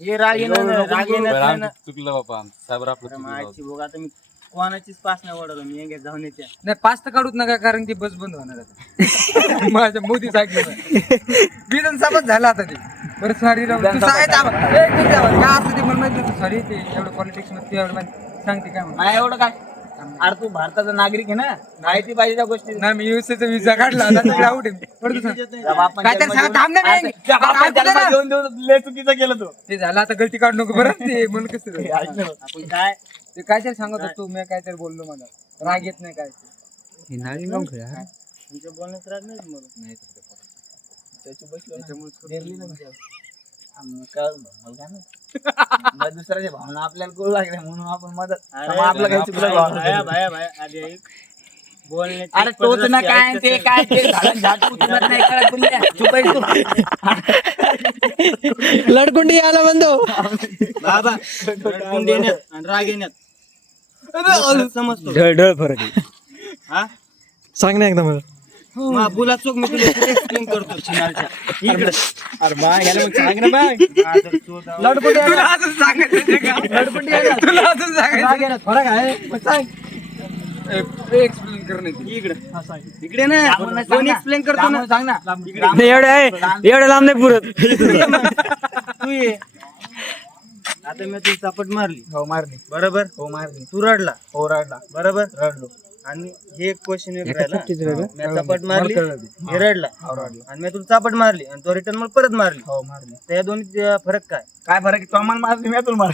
हे राग येणार ना. चुकलं बापा साहेब आपलं माहिती बघ आता मी कोणाचीच पास नाही ओढवलं मी एंगेज जाऊन येते. नाही पास तर काढूच नका कारण की बस बंद होणार आता. माझ्या मोदी सांगितलं विधानसभाच झाला आता ते. बरं सॉरी काय असतं ते मला माहित नव्हतं. सॉरी ते एवढं पॉलिटिक्स मध्ये एवढं सांगते काय म्हणून. नाही एवढं काय अरे तू भारताचा नागरिक आहे ना माहिती पाहिजे त्या गोष्टी. नाही मी युएसचा विजा काढला आता तिकडे आउट आहे. काय तर सांग थांब ना मी. चुकीचं केलं तू ते झालं आता गलती काढू नको बरं ते म्हणून कसं आपण काय ते काय तरी सांगत होतो मी काहीतरी बोललो मला राग येत नाही काय तुमच्या बोलण्यात राग नाही मला नाही त्याची बसलो ना दुसऱ्याच्या भावना आपल्याला कळू लागल्या म्हणून आपण मदत आपलं काही चुकलं अरे तोच ना काय ते काय ते लडकुंडी यायला म्हणतो बाबा राग येण्यात समजतो ढळ फरक आहे. हा सांग ना एकदा मला बोला चोक मी तुला एक्सप्लेन करतो चिनारच्या इकडे. अरे बा याला मग सांग ना बा लडपटी तुला अजून सांगायचं लडपटी तुला अजून सांगायचं फरक आहे एक्सप्लेन करण्याची इकडे इकडे ना कोण एक्सप्लेन करतो ना सांग ना एवढं लांब नाही पुरत. तू ये आता मी तुझी चापट मारली हो मारली बरोबर हो मारली तू रडला हो रडला बरोबर रडलो आणि हे एक क्वेश्चन मी चापट मारली हे रडला हो रडलो आणि मी तुला चापट मारली आणि तो रिटर्न मला परत मारली हो मारली तर या दोन्ही फरक काय काय फरक आहे? तू आम्हाला मारली मी तुला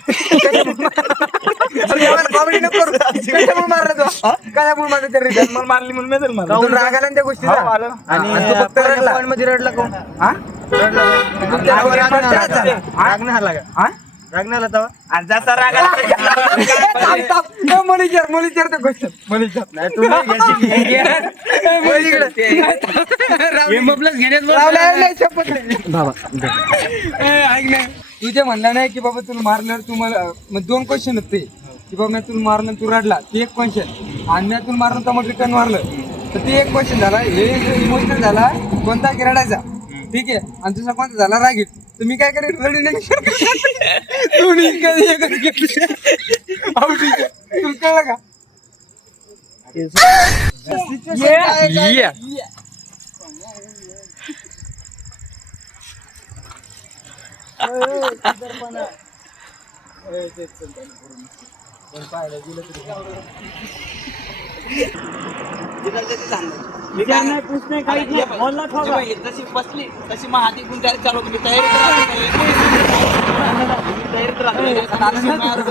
कॉमेडी नको करू. कशामुळे मारला तू कशामुळे मारलं त्या रिटर्न मला मारली म्हणून मी तुला मारलं. काहून? तुला राग आला ना त्या गोष्टीचा आणि तू फक्त रडला पॉइंट मध्ये रडला कोण हा रडला राग नाही आला का हा राग नाही आला तेव्हा आणि जसा राग आला मुलीचर त्या गोष्ट मुलीचर नाही तू ऐक नाही तुझे म्हणलं नाही की बाबा तुला मारल्यावर तू मला मग दोन क्वेश्चन होते की बाबा मी तुला मारलं तू रडला ते एक क्वेश्चन आणि मी तुला मारलं तर मग रिटर्न मारलं तर ते एक क्वेश्चन झाला हे इमोशनल झाला कोणता की रडायचा ठीक आहे आणि दुसरा कोणता झाला रागीत तुम्ही काय करेल रडी नाही तुला कळलं का जशी बसली तशी मग हाती गुण तयारी चालू होती तयारीत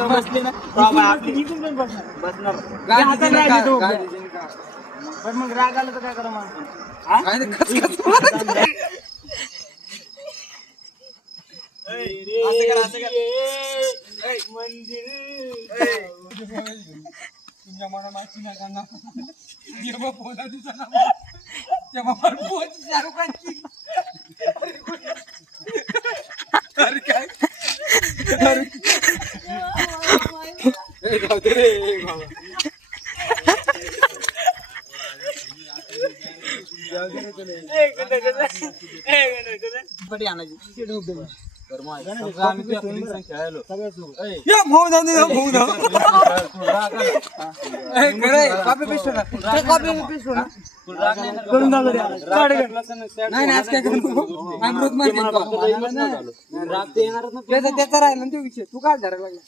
बसली ना बसणार पण मग राग आला तर काय करा तुमच्या मना माहिती नका ना अरे काय त्याचा राहिला ना तो विषय तू काय धरायला लागला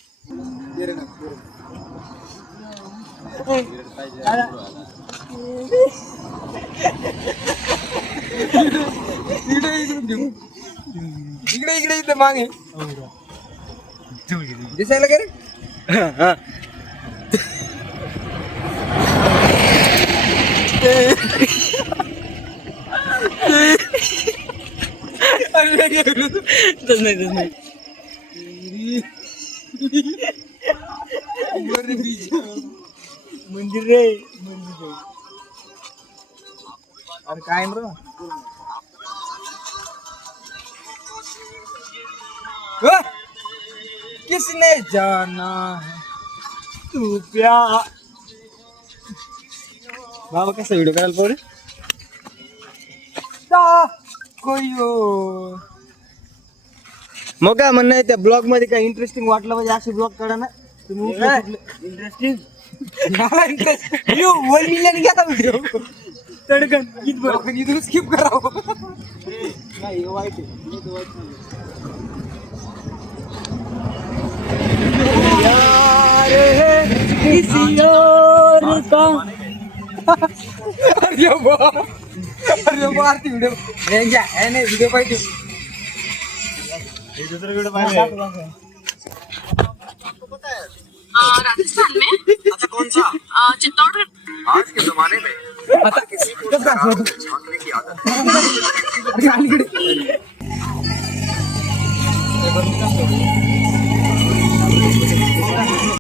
इकडे इकडे इथे मागे दिसायला का रे मंदिर रे अरे काय रे किसने जाना है तू प्या बाबा कसा व्हिडिओ करायला पाहिजे कोई और मग काय म्हणणं आहे त्या ब्लॉग मध्ये काय इंटरेस्टिंग वाटलं म्हणजे असे ब्लॉग काढा ना तुम्ही इंटरेस्टिंग मला इंटरेस्ट 1 मिलियन घ्या व्हिडिओ तडकन आपण इथून स्किप करावं नाही वाईट आहे. हे वाईट नाही. अरे बा आरती व्हिडिओ नाही व्हिडिओ पाहिजे राजस्थान में आता कौन सा चित्तौड़गढ़ आता कसं असं?